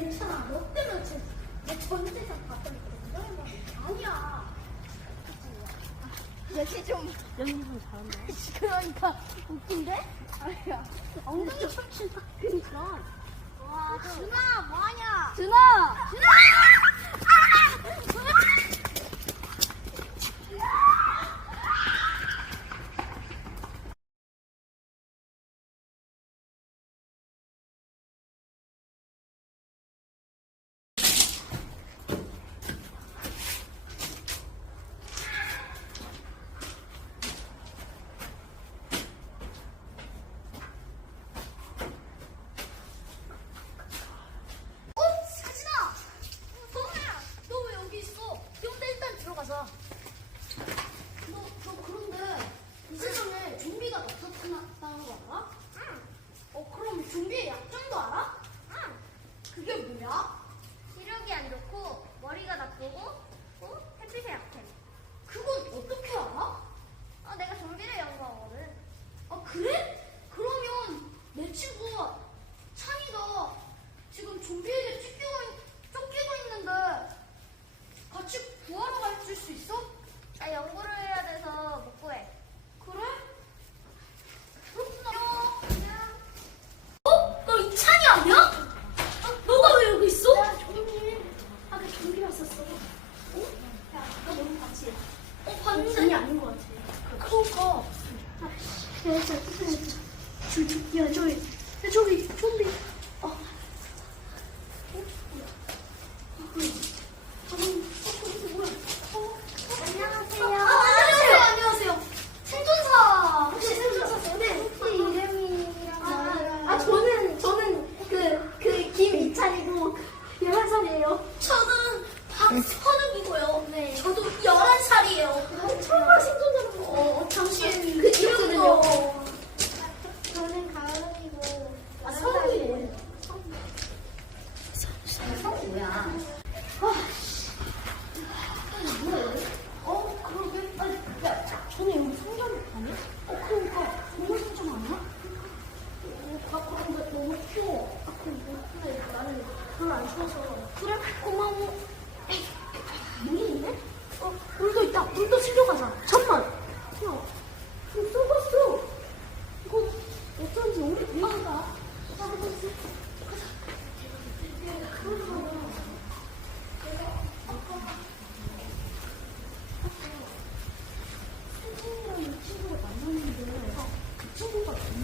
괜찮아. 너 때문에 지금 내전 세상 봤더니 그런 아니야. 역시 좀 연기 좀 잘한다. 그러니까 웃긴데? 아니야. 엉덩이 춤춘다. 그러니까. 와, 준아, 뭐하냐? 준아! 준아! 아! 준아!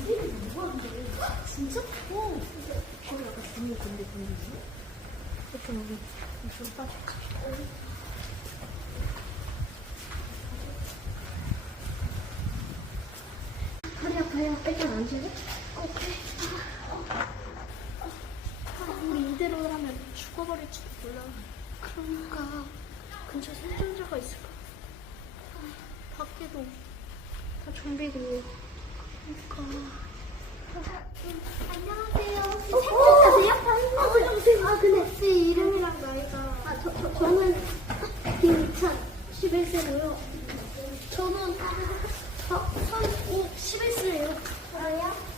이게 뭐가 근데 진짜 커. 이거 약간 분유 근데 분유. 이렇게 아, 우리 이렇게 오빠. 가야 가야 일단 앉아야 오케이. 우리 이대로라면 죽어버릴지도 몰라. 그러니까 근처 생존자가 있을까? 밖에도 다 좀비들이. 안녕하세요. 혹시 생각나세요? 어, 선생님. 아, 근데 혹시 이름이랑 나이가. 아, 저, 저, 저는 김찬 11세고요. 저는 어, 선우 11세예요. 저요?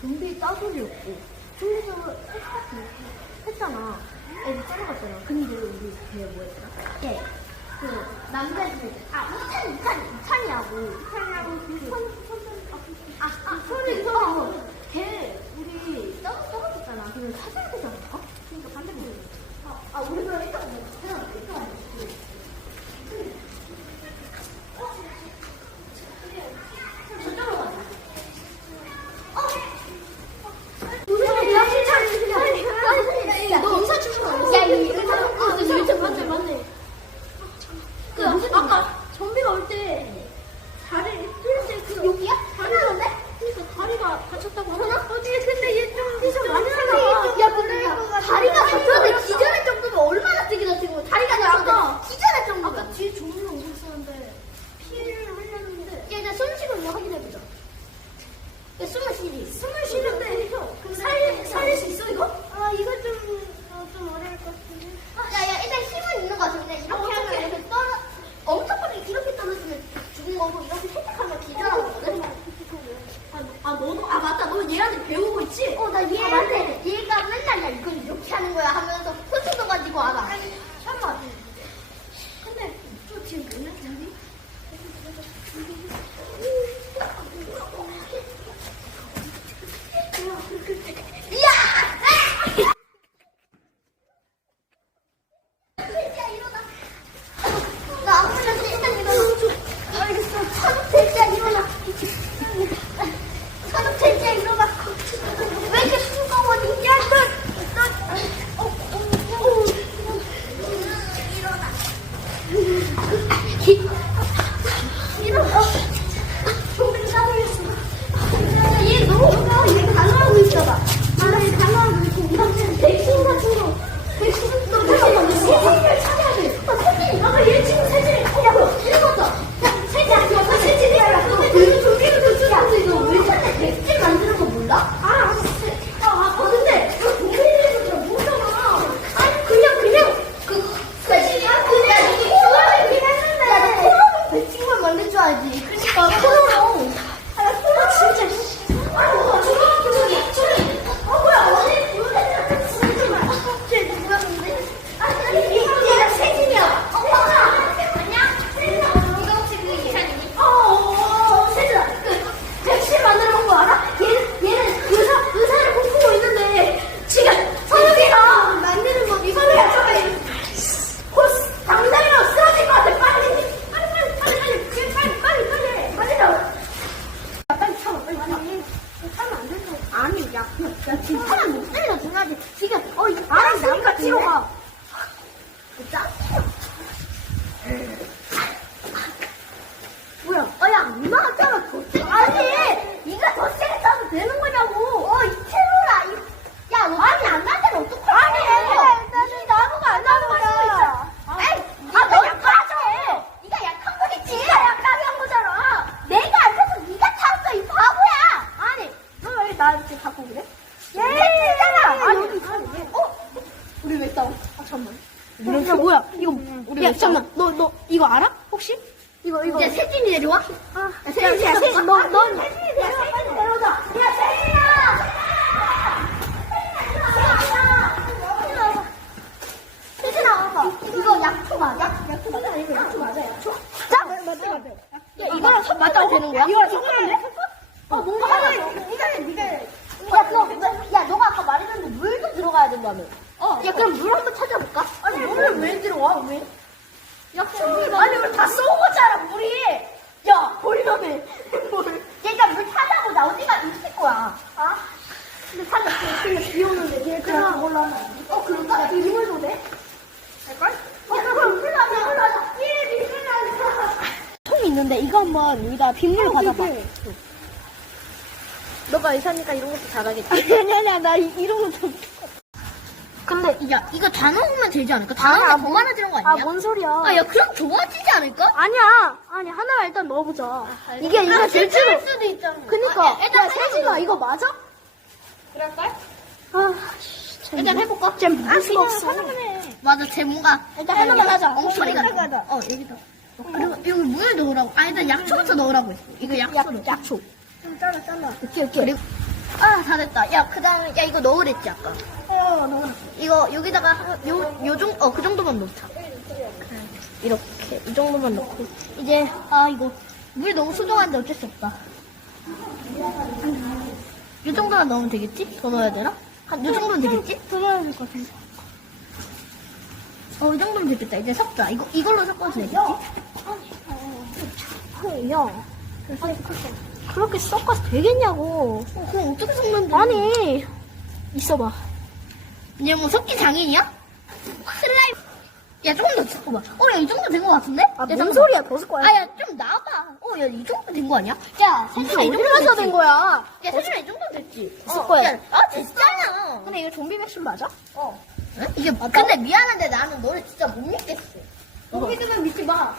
좀비 따돌이 였고 좀비도 했잖아. 애들 따라갔잖아. 근데 우리 걔 뭐였더라? 걔그 남자애들 아 이찬 이찬 이찬이하고. 숨을 쉬지. 숨을 쉬는데, 살, 살릴 수 있어, 이거? 아, 이거 좀, 어, 좀 어려울 것 같은데. 야, 야, 일단 힘은 있는 것 같은데, 이렇게 하면 이렇게 떨어, 엄청 빨리 이렇게 떨어지면 죽은 거고, 이렇게 살짝 하면 기절하거든? 아, 아, 너도, 아, 맞다. 너 얘한테 배우고 있지? 어, 나 얘한테, 얘가 맨날 야, 이걸 이렇게 하는 거야 하면서 와, 왜? 약초를 아니 우리 다 써보잖아 물이. 야 버리라며. 물 얘가 물 찾아보자 어디가 있을 거야? 아? 근데 찾아 근데 비 오는데 얘 그냥 하면 어 그런가? 어 그럼 하자 통이 있는데, 이거 한번 여기다 빗물 받아봐. 너가 의사니까 이런 것도 잘하겠지. 아니, 아니, 아니, 나 이- 이런 거 좀. 근데 야 이거 다 넣으면 되지 않을까? 다 넣으면 더 많아지는 거 아, 아니야? 뭔 소리야. 아 야 그럼 좋아지지 않을까? 아니야. 아니, 하나만 일단 넣어보자. 이게, 이게 될지도. 수도 있잖아 그니까. 아, 야, 일단 야, 세진아, 이거 맞아? 그럴걸? 아, 일단 해볼까? 쟤 믿을 수가 없어. 맞아, 쟤 뭔가 일단 하나만 하자. 엉터리가. 어, 여기다. 어, 그리고 여기 물 넣으라고. 아, 일단 약초부터 넣으라고 했어. 이거 약초로. 약초. 좀 잘라, 잘라. 오케이, 오케이. 그리고 아, 다 됐다. 야, 그 다음에, 야, 이거 넣으랬지, 아까. 이거, 여기다가, 한- 요, 요 정, 어, 그 정도만 넣자. 이렇게, 이 정도만 넣고. 이제, 아, 이거, 물 너무 수정한데 어쩔 수 없다. 이 정도만 넣으면 되겠지? 더 넣어야 되나? 한, 요 정도면 되겠지? 더 넣어야 될 것 같은데. 어, 이 정도면 되겠다. 이제 섞자. 이거, 이걸로 섞어도 되겠지? 그, 야. 그렇게 섞어서 되겠냐고. 어, 그럼 어떻게 섞는데? 아니, 있어봐. 이제 뭐 섞기 장인이야? 슬라임. 야, 조금 더 섞어봐. 어, 야, 이 정도 된것 같은데? 아, 야, 뭔 잠깐만. 소리야, 더 섞어야 아, 야, 좀 나와봐. 어, 야, 이 정도 된 거 아니야? 야, 세준아, 이 어디 정도 가서 됐지? 된 거야? 야, 세준아, 이 정도 됐지? 됐을 거야. 야, 아, 됐잖아. 근데 이거 좀비 백신 맞아? 어. 응? 이게, 근데 미안한데 나는 너를 진짜 못 믿겠어. 못 믿으면 믿지 마.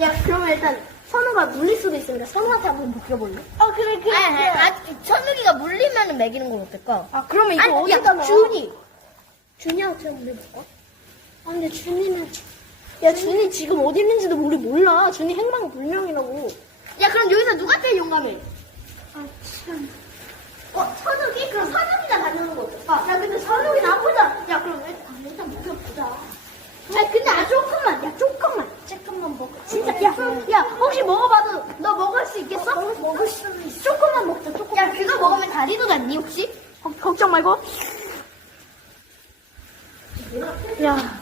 야, 그러면 일단 선우가 물릴 수도 있으니까 선우한테 한번 묶여볼래? 아, 그래, 그래. 아니, 아니, 아, 천욱이가 물리면 먹이는 건 어떨까? 아, 그러면 이거 아니, 어디다 야, 넣어? 준이. 준이한테 한번 해볼까? 아, 근데 준이는. 야, 준이 지금 어디 있는지도 우리 몰라. 준이 행방불명이라고. 야, 그럼 여기서 누가 제일 용감해? 아, 참. 어, 천욱이? 그럼 선욱이가 다니는 거 어떨까? 야, 근데 선우이 나보다. 야, 그럼 일단, 아, 일단 묶여보자. 아, 근데 아, 조금만. 야, 조금만. 조금만 먹어. 진짜, 야, 야, 혹시 먹어봐도 너 먹을 수 있겠어? 먹을 수 있어. 조금만 먹자, 조금. 야, 그거 먹으면 다리도 닿니, 혹시? 걱- 걱정 말고. 야,